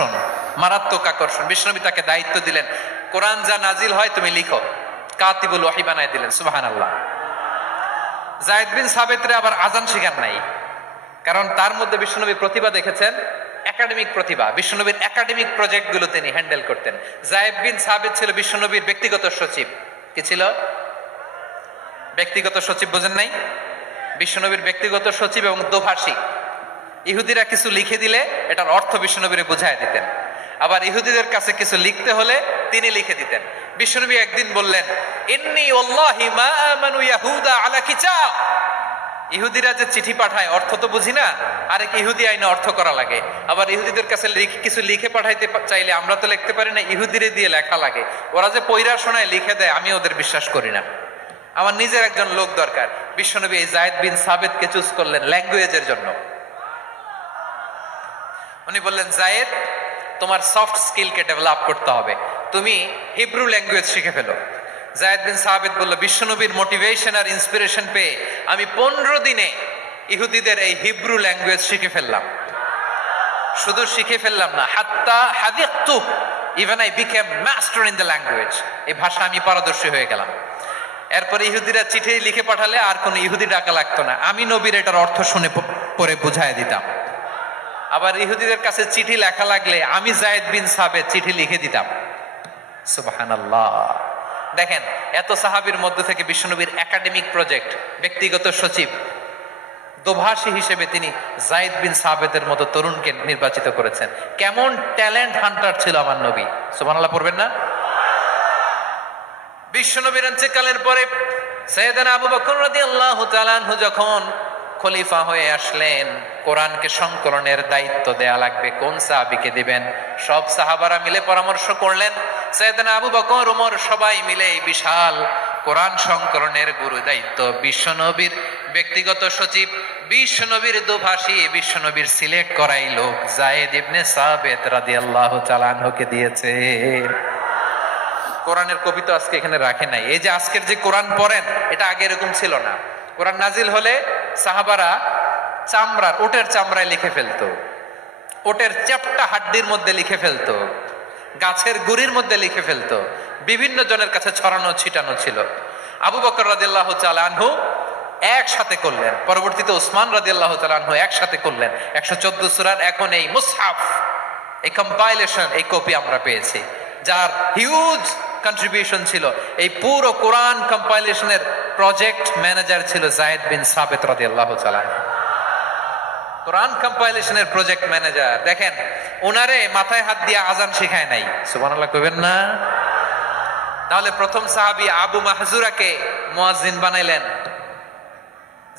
আকর্ষণ, মারাত্মক আকর্ষণ। বিশ্বনবী তাকে দায়িত্ব দিলেন, কোরআন যা নাজিল হয় তুমি লিখো, কাতিবুল ওয়াহি বানায় দিলেন। সুবহানাল্লাহ। যায়েদ বিন সাবিতরে আবার আজান শিখান নাই, কারণ তার মধ্যে বিশ্বনবী প্রতিভা দেখেছেন, একাডেমিক প্রতিভা। বিশ্বনবীর একাডেমিক প্রজেক্টগুলো তিনি হ্যান্ডেল করতেন। যায়েদ বিন সাবিত ছিল বিশ্বনবীর ব্যক্তিগত সচিব। কি ছিল? ব্যক্তিগত সচিব। বোঝেন নাই? বিশ্বনবীর ব্যক্তিগত সচিব এবং দোভাষী। ইহুদিরা কিছু লিখে দিলে এটার অর্থ বিশ্বনবীরে বুঝায় দিতেন, আবার ইহুদিদের কাছে কিছু লিখতে হলে তিনি লিখে দিতেন। বিশ্বনবী একদিন বললেন, ইন্নী ওয়াল্লাহি মা আমানু ইয়াহুদা আলা কিতাব। ইহুদিরা যে চিঠি পাঠায় অর্থ তো বুঝি না, আরেক ইহুদি আইনে অর্থ করা লাগে। আবার ইহুদিদের কাছে কিছু লিখে পাঠাইতে চাইলে আমরা তো লিখতে পারি না, ইহুদিরে দিয়ে লেখা লাগে। ওরা যে পয়রা শোনায় লিখে দেয়, আমি ওদের বিশ্বাস করি না। আমার নিজের একজন লোক দরকার। বিশ্বনবী এই যায়েদ বিন সাবিতকে চুজ করলেন ল্যাঙ্গুয়েজের জন্য। উনি বললেন, যায়েদ, তোমার সফট স্কিলকে ডেভেলপ করতে হবে, তুমি হিব্রু ল্যাঙ্গুয়েজ শিখে ফেলো। যায়েদ বিন সাবিত বলল, বিশ্বনবীর মোটিভেশন আর ইন্সপিরেশন পেয়ে আমি 15 দিনে ইহুদিদের এই হিব্রু ল্যাঙ্গুয়েজ শিখে ফেললাম। শুধু শিখে ফেললাম না, হাত্তা হাদিকতু, even I became master in the language. এই ভাষা আমি পারদর্শী হয়ে গেলাম। এরপরে ইহুদিরা চিঠি লিখে পাঠালে আর কোনো ইহুদি ডাকা লাগতো না, আমি নবীর এটার অর্থ শুনে পরে বুঝায় দিতাম। আবার ইহুদিদের কাছে চিঠি লেখা লাগলে আমি যায়েদ বিন সাবিত চিঠি লিখে দিতাম। সুবহানাল্লাহ। দেখেন, এত সাহাবীর মধ্যে থেকে বিশ্বনবীর একাডেমিক প্রজেক্ট, ব্যক্তিগত সচিব, দোভাষী হিসেবে তিনি যায়েদ বিন সাবিতের মতো তরুণকে নির্বাচিত করেছেন। কেমন ট্যালেন্ট হান্টার ছিল আমার নবী। সুবহানাল্লাহ পড়বেন না? বিশ্বনবীর ইন্তেকালের পরে সাইয়েদনা আবু বকর রাদিয়াল্লাহু তাআলা আনহু যখন খলিফা হয়ে আসলেন, কোরআনকে সংকলনের দায়িত্ব দেয়া লাগবে, কোন সাহাবীকে দিবেন? সব সাহাবারা মিলে পরামর্শ করলেন। সাইয়েদনা আবু বকর, ওমর সবাই মিলে এই বিশাল কোরআন সংকলনের গুরু দায়িত্ব বিশ্বনবীর ব্যক্তিগত সচিব, বিশ্বনবীর দোভাষী, বিশ্বনবীর সিলেক্ট করাই লোক যায়েদ ইবনে সাবিত রাদিয়াল্লাহু তাআলা আনহুকে দিয়েছে। কোরআনের কপি তো আজকে এখানে রাখে নাই। এই যে আজকের যে কোরআন পড়েন, এটা আগে এরকম ছিল না। কোরআন নাজিল হলে সাহাবারা চামড়ার, ওটের চামড়ায় লিখে ফেলতো, ওটের চ্যাপ্টা হাড্ডির মধ্যে লিখে ফেলতো, গাছের গুড়ির মধ্যে লিখে ফেলতো, বিভিন্ন জনের কাছে ছড়ানো ছিটানো ছিল। আবু বকর রাদিয়াল্লাহু তাআলা আনহু একসাথে করলেন, পরবর্তীতে ওসমান রাদিয়াল্লাহু তাআলা আনহু একসাথে করলেন। 114 সূরার এখন এই মুসহাফ, এই কম্পাইলেশন, এই কপি আমরা পেয়েছি, যার হিউজ কন্ট্রিবিউশন ছিল। এই পুরো কোরআন কম্পাইলেশনের প্রজেক্ট ম্যানেজার ছিল যায়েদ বিন সাবিত রাদিয়াল্লাহু তাআলা। কোরআন কম্পাইলেশনের প্রজেক্ট ম্যানেজার। দেখেন, ওনারে মাথায় হাত দিয়ে আজান শিখায় নাই। সুবহানাল্লাহ কইবেন না? তাহলে প্রথম সাহাবী আবু মাহজুরাকে মুয়াজ্জিন বানাইলেন,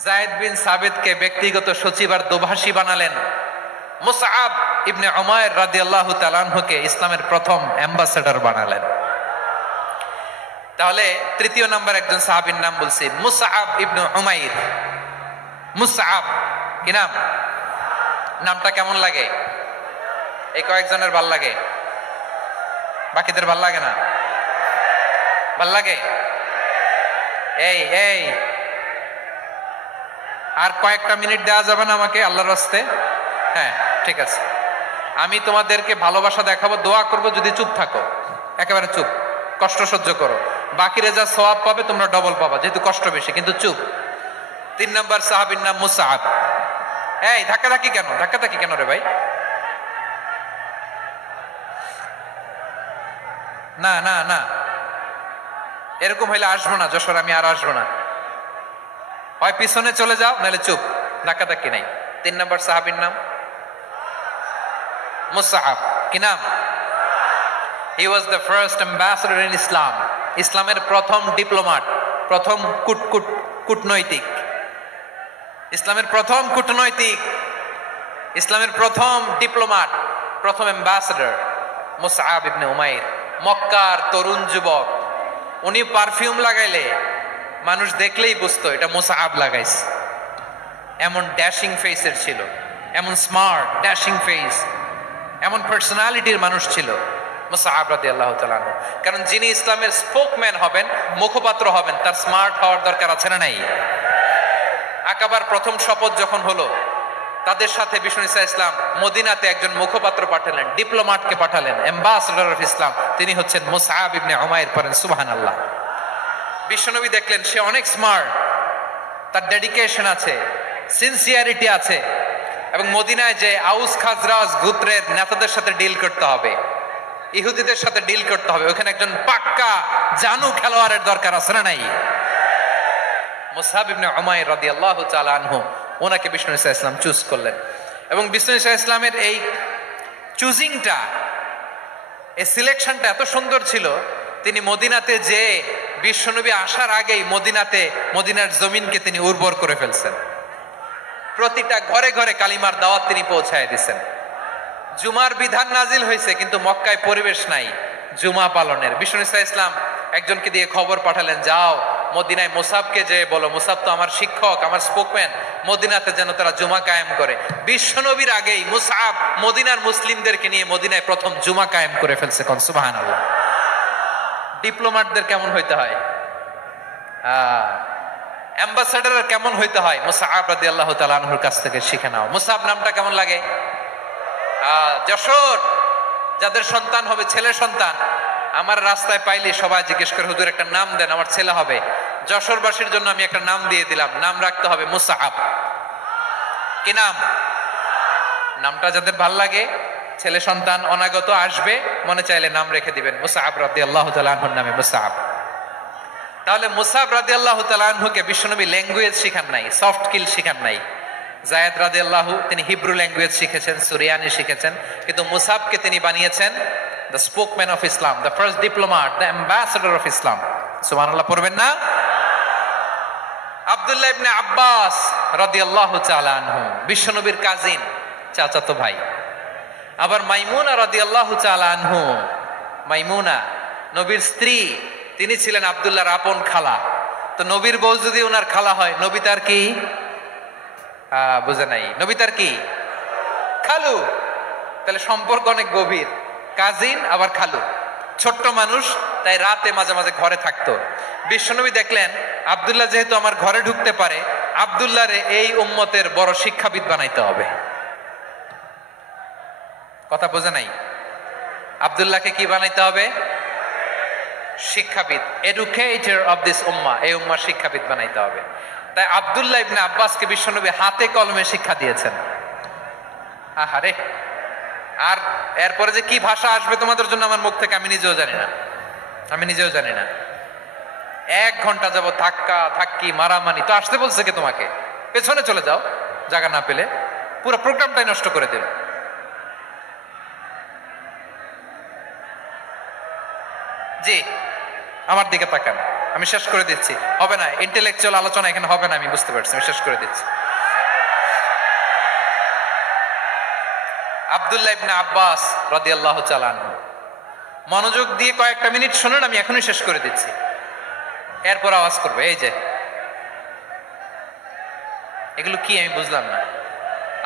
যায়েদ বিন সাবিতকে ব্যক্তিগত সচিব আর দোভাষী বানালেন, মুসআব ইবনে উমাইর রাদিয়াল্লাহু তাআলা আনহুকে ইসলামের প্রথম অ্যাম্বাসেডর বানালেন। তাহলে তৃতীয় নাম্বার একজন সাহাবীর নাম বলছি, মুসআব ইবনে উমাইর। মুসআব কি নাম? নামটা কেমন লাগে? এই কয়েকজনের ভাল লাগে, বাকিদের ভাল লাগে না? ভাল লাগে? এই এই আর কয়েকটা মিনিট দেওয়া যাবে না আমাকে আল্লাহর রাস্তে? হ্যাঁ, ঠিক আছে। আমি তোমাদেরকে ভালোবাসা দেখাবো, দোয়া করব যদি চুপ থাকো, একেবারে চুপ, কষ্ট সহ্য করো। বাকিরা যা সওয়াব পাবে তোমরা ডবল পাবা, যেহেতু কষ্ট বেশি, কিন্তু চুপ। 3 নম্বর সাহাবীর নাম মুসআব। এই ধাক্কাধাক্কি কেন? ধাক্কাধাক্কি কেন রে ভাই? না না না, এরকম হইলে আসবো না যশোর, আমি আর আসবো না। হয় পিছনে চলে যাও, নাহলে চুপ, ধাক্কাধাক্কি নাই। 3 নম্বর সাহাবীর নাম মুসআব। কি নাম? He was the first ambassador in Islam. ইসলামের প্রথম ডিপ্লোম্যাট, প্রথম কূটনৈতিক, ইসলামের প্রথম কূটনৈতিক, ইসলামের প্রথম ডিপ্লোম্যাট, প্রথম অ্যাম্বাসেডর মুসআব ইবনে উমাইর। মক্কার তরুণ যুবক, উনি পারফিউম লাগাইলে মানুষ দেখলেই বুঝতো এটা মুসআব লাগাইছে। এমন ড্যাশিং ফেসের ছিল, এমন স্মার্ট ড্যাশিং ফেস, এমন পার্সোনালিটির মানুষ ছিল মুসআব রাদিয়াল্লাহু তাআলা আনহু। কারণ যিনি ইসলামের স্পোকম্যান হবেন, মুখপাত্র হবেন, তার স্মার্ট হওয়ার দরকার আছে না নাই? আকাবার প্রথম শপথ যখন হলো, তাদের সাথে বিষ্ণু ইসা ইসলাম মদিনাতে একজন মুখপাত্র পাঠালেন, ডিপ্লোম্যাটকে পাঠালেন, অ্যাম্বাসেডর অফ ইসলাম। তিনি হচ্ছেন মুসআব ইবনে উমাইর। পড়েন সুবহানাল্লাহ। বিশ্বনবী দেখলেন সে অনেক স্মার্ট, তার ডেডিকেশন আছে, সিনসিয়ারিটি আছে, এবং মদিনায় যে আউস খাজরাজ গোত্রের নেতাদের সাথে ডিল করতে হবে, ইহুদিদের সাথে ডিল করতে হবে, ওখানে একজন পাক্কা জানু খেলোয়াড়ের দরকার আছে না নাই? মুসআব ইবনে উমাইর রাদিয়াল্লাহু তাআলা আনহু, ওনাকে বিষ্ণু ইসা ইসলাম চুজ করলেন। এবং বিষ্ণু ইসা ইসলামের এই চুজিংটা, এই সিলেকশনটা এত সুন্দর ছিল, তিনি মদিনাতে যে বিশ্বনবী আসার আগেই মদিনার জমিনকে তিনি উর্বর করে ফেলছেন। প্রতিটা ঘরে ঘরে কালিমার দাওয়াত তিনি পৌঁছায় দিচ্ছেন। জুমার বিধান নাজিল হয়েছে, কিন্তু মক্কায় পরিবেশ নাই জুমা পালনের। বিষ্ণু ইসা ইসলাম একজনকে দিয়ে খবর পাঠালেন, যাও মদিনায় মুসাবকে যে বলো, মুসাব তো আমার শিক্ষক, আমার স্পোকম্যান, মদিনাতে যেন তারা জুমা কায়েম করে। বিশ্বনবীর আগেই মুসআব মদিনার মুসলিমদেরকে নিয়ে মদিনায় প্রথম জুমা কায়েম করে ফেলছে। কোন সুবহানাল্লাহ। ডিপ্লোম্যাটদের কেমন হইতে হয়, অ্যাম্বাসেডারের কেমন হইতে হয়, মুসআব রাদিয়াল্লাহু তাআলা আনহুর কাছ থেকে শিখে নাও। মুসআব নামটা কেমন লাগে? যশোর যাদের সন্তান হবে, ছেলে সন্তান, আমার রাস্তায় পাইলে সবাই জিজ্ঞেস করে, হুজুর একটা নাম দেন, আমার ছেলে হবে। যশোরবাসীর জন্য আমি একটা নাম দিয়ে দিলাম, নাম রাখতে হবে মুসআব। কি নাম? নামটা যাদের ভাল লাগে, ছেলে সন্তান অনাগত আসবে, মনে চাইলে নাম রেখে দিবেন মুসআব রাদিয়াল্লাহু তাআলা আনহুর নামে মুসআব। তাহলে মুসআব রাদিয়াল্লাহু তাআলা আনহুকে বিশ্বনবী ল্যাঙ্গুয়েজ শিখান নাই, সফট স্কিল শিখান নাই। যায়েদ রাদিয়াল্লাহু তিনি হিব্রু ল্যাঙ্গুয়েজ শিখেছেন, সুরিয়ানি শিখেছেন, কিন্তু মুসআবকে তিনি বানিয়েছেন the spokesman of Islam, the first diplomat, the ambassador of Islam. সুবহানাল্লাহ পড়বেন না? আব্দুল্লাহ ইবনে আব্বাস রাদিয়াল্লাহু তাআলা আনহু বিশ্বনবীর কাজিন, চাচাতো ভাই। আবার মাইমুনা রাদিয়াল্লাহু তাআলা আনহু, মাইমুনা নবীর স্ত্রী, তিনি ছিলেন আব্দুল্লাহর আপন খালা। তো নবীর বউ যদি ওনার খালা হয়, নবী তার কি? বুঝে নাই, নবী তার কি? খালু। তাহলে সম্পর্ক অনেক গভীর, কাজিন আবার খালু। ছোট্ট মানুষ, তাই রাতে মাঝে মাঝে ঘরে থাকতো। বিশ্বনবী দেখলেন আব্দুল্লাহ যেহেতু আমার ঘরে ঢুকতে পারে, আব্দুল্লাহরে এই উম্মতের বড় শিক্ষাবিদ বানাইতে হবে। কথা বোঝে নাই? আব্দুল্লাহকে কি বানাইতে হবে? শিক্ষাবিদ, এডুকেটর অফ দিস উম্মাহ, এই উম্মার শিক্ষাবিদ বানাইতে হবে। তাই আব্দুল্লাহ ইবনে আব্বাসকে বিশ্বনবী হাতে কলমে শিক্ষা দিয়েছেন। আহারে, আর এরপরে যে কি ভাষা আসবে তোমাদের জন্য আমার মুখ থেকে আমি নিজেও জানি না। 1 ঘন্টা যাবত ধাক্কা ধাক্কি মারামারি। তো আসতে বলছে কে তোমাকে? পেছনে চলে যাও, জায়গা না পেলে। পুরো প্রোগ্রামটাই নষ্ট করে দিল। জি, আমার দিকে তাকান, আমি শেষ করে দিচ্ছি। হবে না, ইন্টেলেকচুয়াল আলোচনা এখানে হবে না, আমি বুঝতে পারছি, আমি শেষ করে দিচ্ছি। আব্দুল্লাহ ইবনে আব্বাস রাদিয়াল্লাহু তাআলা আনহু, মনোযোগ দিয়ে কয়েকটা মিনিট শুনুন, আমি এখনই শেষ করে দিচ্ছি, এরপর আওয়াজ করবে। এই যে এগুলো কি আমি বুঝলাম না।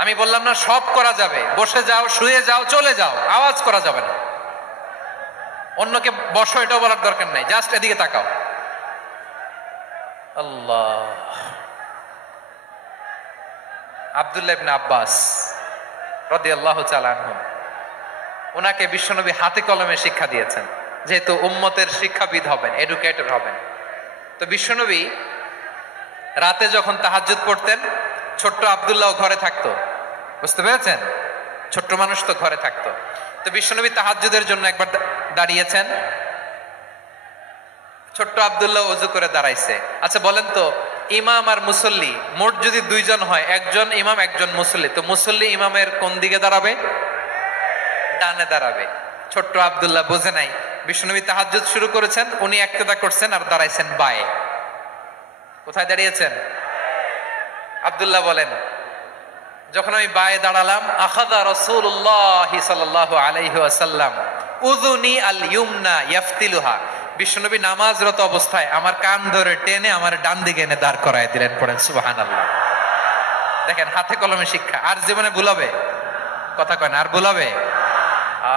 আমি বললাম না সব করা যাবে, বসে যাও, শুয়ে যাও, চলে যাও, আওয়াজ করা যাবে না। অন্যকে বসো এটাও বলার দরকার নাই, জাস্ট এদিকে তাকাও। আল্লাহ। আব্দুল্লাহ ইবনে আব্বাস রাদিয়াল্লাহু তাআলা আনহু, ওনাকে বিশ্বনবী হাতে কলমে শিক্ষা দিয়েছেন, যেহেতু উম্মতের শিক্ষাবিদ হবেন, এডুকেটর হবেন। তো বিশ্বনবী রাতে যখন তাহাজ্জুদ পড়তেন, ছোট্ট আব্দুল্লাহ ঘরে থাকতো। বুঝতে পেরেছেন? ছোট্ট মানুষ তো ঘরে থাকতো। তো বিশ্বনবী তাহাজ্জুদের জন্য একবার দাঁড়িয়েছেন, ছোট্ট আব্দুল্লাহ ওযু করে দাঁড়াইছে। আচ্ছা বলেন তো, ইমাম আর মুসল্লি মোট যদি 2 জন হয়, একজন ইমাম একজন মুসল্লি, তো মুসল্লি ইমামের কোন দিকে দাঁড়াবে? ডানে দাঁড়াবে। ছোট্ট আব্দুল্লাহ বোঝে নাই, বিশ্বনবী তাহাজ্জুদ শুরু করেছেন, উনি একতেদা করছেন আর দাঁড়াইছেন বায়ে। কোথায় দাঁড়িয়েছেন? আব্দুল্লাহ বলেন, যখন আমি বায়ে দাঁড়ালাম, আখাযা রাসূলুল্লাহ সাল্লাল্লাহু আলাইহি ওয়াসাল্লাম উযুনি আল ইউমনা ইয়াফতিলুহা, বিশ্বনবী নামাজরত অবস্থায় আমার কান ধরে টেনে আমার ডান দিকে এনে দাঁড় করায় দিলেন। পড়েন সুবহানাল্লাহ। দেখেন, হাতে কলমে শিক্ষা। আর জীবনে ভুল হবে? কথা কয় না, আর ভুল হবে?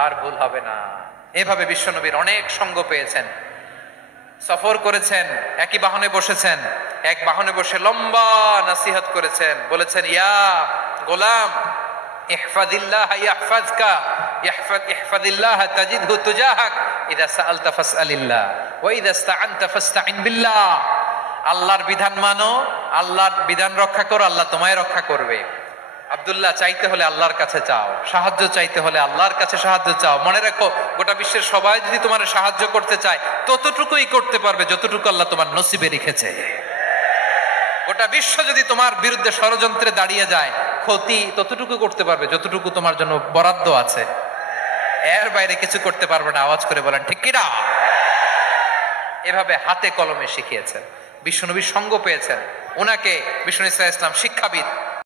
আর ভুল হবে না। এভাবে বিশ্বনবীর অনেক সঙ্গ পেয়েছেন, সফর করেছেন, একই বাহনে বসেছেন, এক বাহনে বসে লম্বা নসিহত করেছেন, বলেছেন, ইয়া গোলাম, ইহফাজিল্লাহ ইয়াহফাজকা, ইহফাজিল্লাহ তাজিদহু তুজাহাক, ইযা সাআলতা ফাসআলিল্লাহ ওয়া ইযা ইসতাআনতা ফাসতাইন বিল্লাহ। আল্লাহর বিধান মানো, আল্লাহর বিধান রক্ষা করো, আল্লাহ তোমায় রক্ষা করবে। আব্দুল্লাহ, চাইতে হলে আল্লাহর কাছে চাও, সাহায্য চাইতে হলে আল্লাহর কাছে সাহায্য চাও। মনে রাখো, গোটা বিশ্বের সবাই যদি তোমার সাহায্য করতে চায় ততটুকুই করতে পারবে যতটুকু আল্লাহ তোমার নসিবে রেখেছে। গোটা বিশ্ব যদি তোমার বিরুদ্ধে ষড়যন্ত্রে দাঁড়িয়ে যায়, ক্ষতি ততটুকু করতে পারবে যতটুকু তোমার জন্য বরাদ্দ আছে, এর বাইরে কিছু করতে পারবে না। আওয়াজ করে বলেন ঠিক কিনা? এভাবে হাতে কলমে শিখিয়েছেন, বিশ্বনবীর সঙ্গ পেয়েছেন। ওনাকে বিষ্ণু ইসা ইসলাম শিক্ষাবিদ,